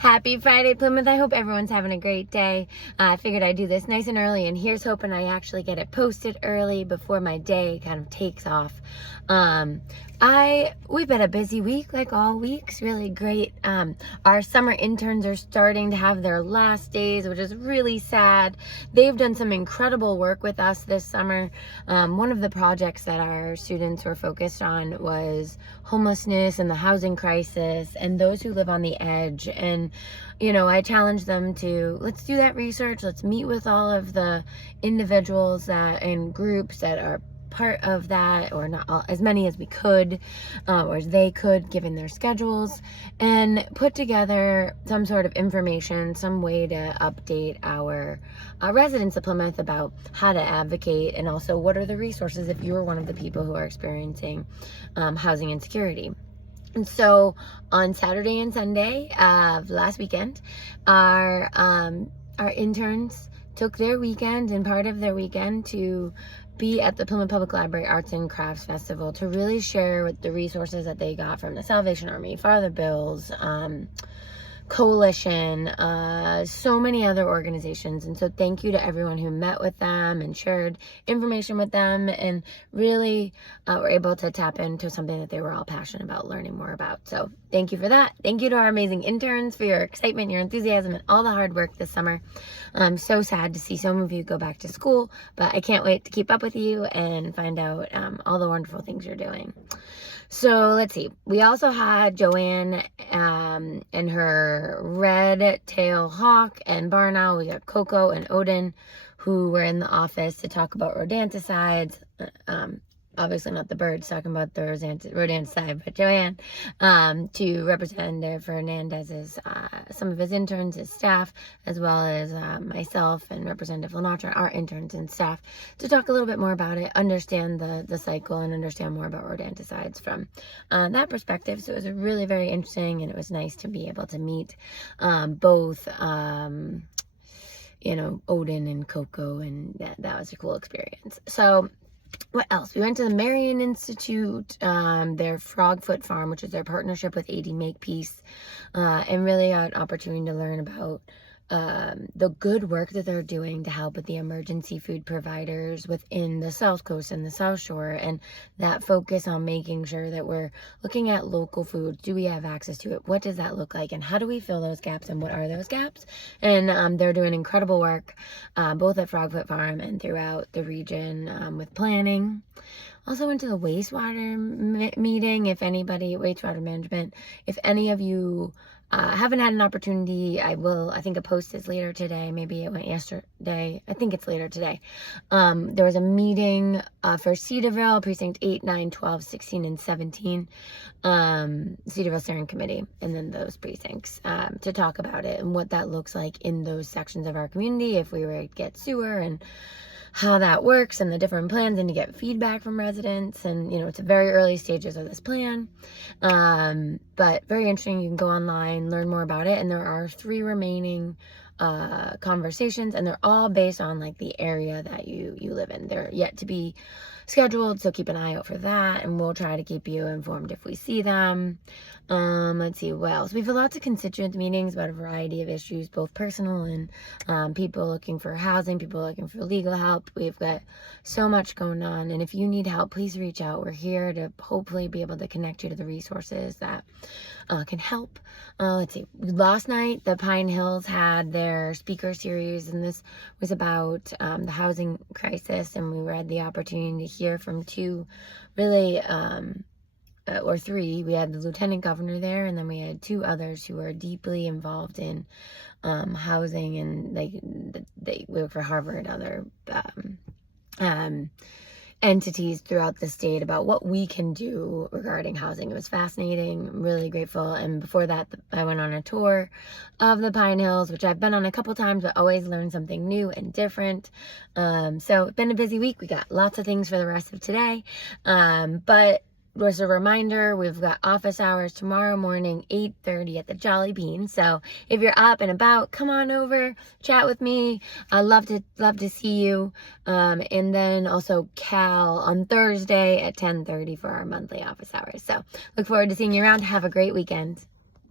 Happy Friday, Plymouth. I hope everyone's having a great day. I figured I'd do this nice and early, and here's hoping I actually get it posted early before my day kind of takes off. We've had a busy week, like all weeks, really great. Our summer interns are starting to have their last days, which is really sad. They've done some incredible work with us this summer. One of the projects that our students were focused on was homelessness and the housing crisis and those who live on the edge. And I challenged them to, let's do that research. Let's meet with all of the individuals and groups that are part of that, or not all, as many as we could, or as they could given their schedules, and put together some sort of information, some way to update our residents of Plymouth about how to advocate, and also what are the resources if you're one of the people who are experiencing housing insecurity. And so on Saturday and Sunday of last weekend, our interns took their weekend and part of their weekend to be at the Plymouth Public Library Arts and Crafts Festival to really share with the resources that they got from the Salvation Army, Father Bills, Coalition, so many other organizations. And so thank you to everyone who met with them and shared information with them, and really were able to tap into something that they were all passionate about learning more about. So thank you for that. Thank you to our amazing interns for your excitement, your enthusiasm, and all the hard work this summer. I'm so sad to see some of you go back to school, but I can't wait to keep up with you and find out all the wonderful things you're doing. So let's see. We also had Joanne and her red tail hawk and barn owl. We got Coco and Odin, who were in the office to talk about rodenticides. Obviously not the birds, talking about the rodenticide, but Joanne, to Representative Fernandez's, some of his interns, his staff, as well as myself and Representative Lenatra, our interns and staff, to talk a little bit more about it, understand the cycle, and understand more about rodenticides from that perspective. So it was really very interesting, and it was nice to be able to meet both Odin and Coco, and that was a cool experience. So what else? We went to the Marion Institute, their Frogfoot Farm, which is their partnership with AD Makepeace, and really got an opportunity to learn about the good work that they're doing to help with the emergency food providers within the South Coast and the South Shore, and that focus on making sure that we're looking at local foods. Do we have access to it? What does that look like? And how do we fill those gaps? And what are those gaps? And they're doing incredible work, both at Frogfoot Farm and throughout the region with planning. Also went to the wastewater meeting. Wastewater management, if any of you haven't had an opportunity, I think a post is later today. Maybe it went yesterday. I think it's later today. There was a meeting for Cedarville, Precinct 8, 9, 12, 16, and 17. Cedarville Steering Committee, and then those precincts, to talk about it and what that looks like in those sections of our community if we were to get sewer, and how that works and the different plans, and to get feedback from residents. And it's a very early stages of this plan, but very interesting. You can go online, learn more about it, and there are 3 remaining conversations, and they're all based on like the area that you live in. They're yet to be scheduled, so keep an eye out for that, and we'll try to keep you informed if we see them. Let's see what else. We have lots of constituent meetings about a variety of issues, both personal and people looking for housing, people looking for legal help. We've got so much going on, and if you need help, please reach out. We're here to hopefully be able to connect you to the resources that can help. Let's see. Last night, the Pine Hills had their speaker series, and this was about the housing crisis, and we had the opportunity to hear from 2 really or 3. We had the lieutenant governor there, and then we had 2 others who are deeply involved in housing, and they work for Harvard, other entities throughout the state, about what we can do regarding housing. It was fascinating. I'm really grateful. And before that, I went on a tour of the Pine Hills, which I've been on a couple times, but always learn something new and different. So it's been a busy week. We got lots of things for the rest of today. But just a reminder, we've got office hours tomorrow morning, 8:30 at the Jolly Bean. So if you're up and about, come on over, chat with me. I love to see you. And then also Cal on Thursday at 10:30 for our monthly office hours. So look forward to seeing you around. Have a great weekend.